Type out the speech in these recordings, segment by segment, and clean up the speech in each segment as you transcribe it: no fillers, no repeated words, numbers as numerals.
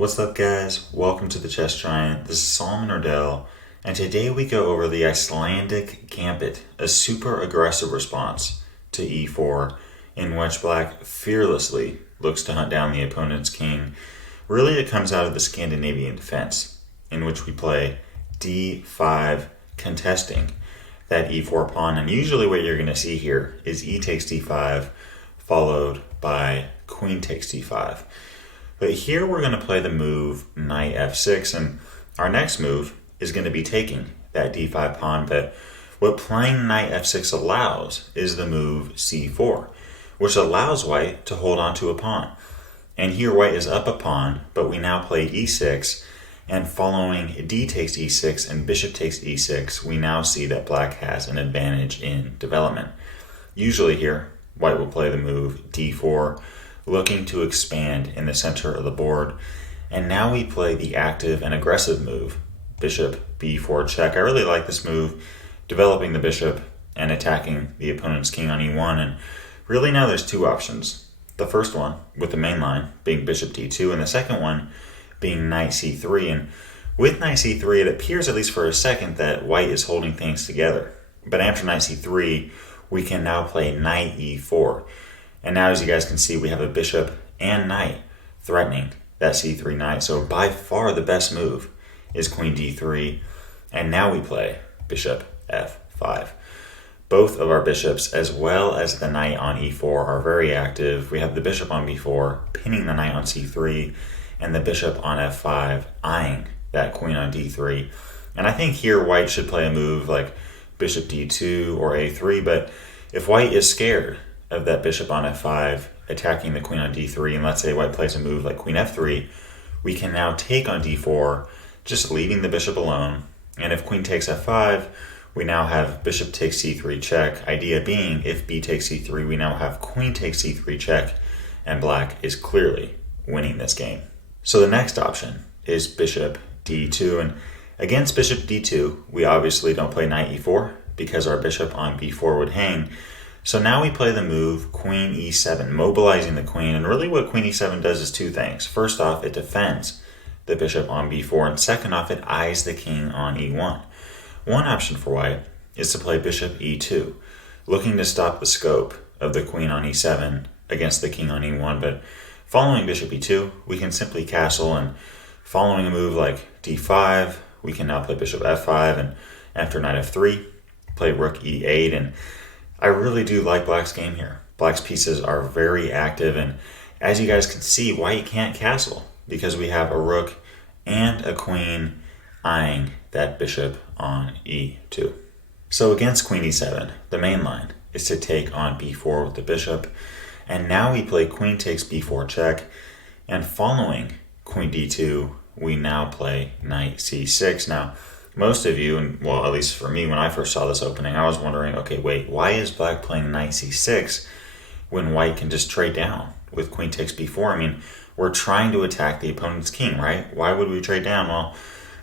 What's up, guys? Welcome to the Chess Giant. This is Solomon Ordell, and today we go over the Icelandic Gambit, a super aggressive response to e4 in which black fearlessly looks to hunt down the opponent's king. Really, it comes out of the Scandinavian Defense, in which we play d5 contesting that e4 pawn, and usually what you're going to see here is e takes d5 followed by queen takes d5. But here we're going to play the move knight f6, and our next move is going to be taking that d5 pawn. But what playing knight f6 allows is the move c4, which allows white to hold on to a pawn. And here white is up a pawn, but we now play e6, and following d takes e6 and bishop takes e6, we now see that black has an advantage in development. Usually here, white will play the move d4, looking to expand in the center of the board. And now we play the active and aggressive move, bishop b4 check. I really like this move, developing the bishop and attacking the opponent's king on e1. And really now there's two options. The first one, with the main line, being bishop d2, and the second one being knight c3. And with knight c3, it appears, at least for a second, that white is holding things together. But after knight c3, we can now play knight e4. And now, as you guys can see, we have a bishop and knight threatening that c3 knight. So by far the best move is queen d3. And now we play bishop f5. Both of our bishops, as well as the knight on e4, are very active. We have the bishop on b4, pinning the knight on c3, and the bishop on f5, eyeing that queen on d3. And I think here white should play a move like bishop d2 or a3. But if white is scared of that bishop on f5 attacking the queen on d3, and let's say white plays a move like queen f3, we can now take on d4, just leaving the bishop alone. And if queen takes f5, we now have bishop takes c3 check. Idea being, if b takes c3, we now have queen takes c3 check, and black is clearly winning this game. So the next option is bishop d2, and against bishop d2, we obviously don't play knight e4 because our bishop on b4 would hang. So now we play the move queen e7, mobilizing the queen. And really what queen e7 does is two things. First off, it defends the bishop on b4. And second off, it eyes the king on e1. One option for white is to play bishop e2, looking to stop the scope of the queen on e7 against the king on e1. But following bishop e2, we can simply castle. And following a move like d5, we can now play bishop f5. And after knight f3, play rook e8. And I really do like black's game here. Black's pieces are very active, and as you guys can see, white can't castle because we have a rook and a queen eyeing that bishop on e2. So against queen e7, the main line is to take on b4 with the bishop, and now we play queen takes b4 check, and following queen d2, we now play knight c6. Now, most of you, and well, at least for me, when I first saw this opening, I was wondering, okay, wait, why is black playing knight c6 when white can just trade down with queen takes b4? I mean, we're trying to attack the opponent's king, right? Why would we trade down? Well,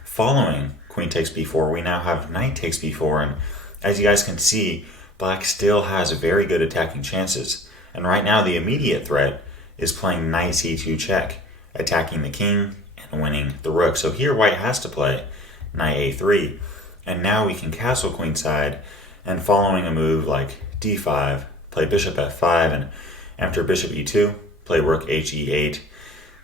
following queen takes b4, we now have knight takes b4, and as you guys can see, black still has very good attacking chances. And right now, the immediate threat is playing knight c2 check, attacking the king and winning the rook. So here, white has to play knight a3, and now we can castle queenside, and following a move like d5, play bishop f5, and after bishop e2, play rook he8.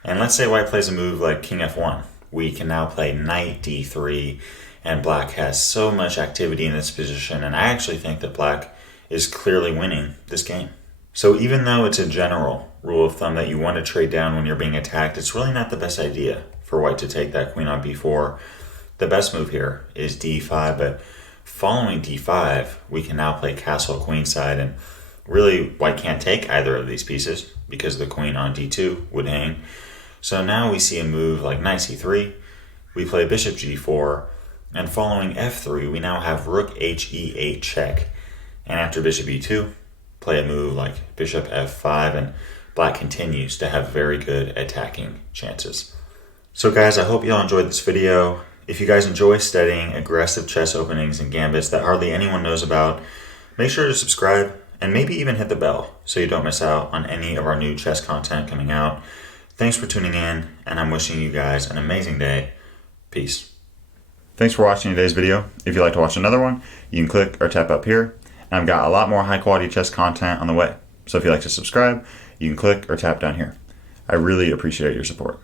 And let's say white plays a move like king f1, we can now play knight d3, and black has so much activity in this position, and I actually think that black is clearly winning this game. So even though it's a general rule of thumb that you want to trade down when you're being attacked, it's really not the best idea for white to take that queen on b4. The best move here is d5, but following d5, we can now play castle queenside, and really white can't take either of these pieces because the queen on d2 would hang. So now we see a move like knight c3, we play bishop g4, and following f3, we now have rook he8 check. And after bishop e2, play a move like bishop f5, and black continues to have very good attacking chances. So guys, I hope you all enjoyed this video. If you guys enjoy studying aggressive chess openings and gambits that hardly anyone knows about, make sure to subscribe and maybe even hit the bell so you don't miss out on any of our new chess content coming out. Thanks for tuning in, and I'm wishing you guys an amazing day. Peace. Thanks for watching today's video. If you'd like to watch another one, you can click or tap up here. And I've got a lot more high quality chess content on the way. So if you'd like to subscribe, you can click or tap down here. I really appreciate your support.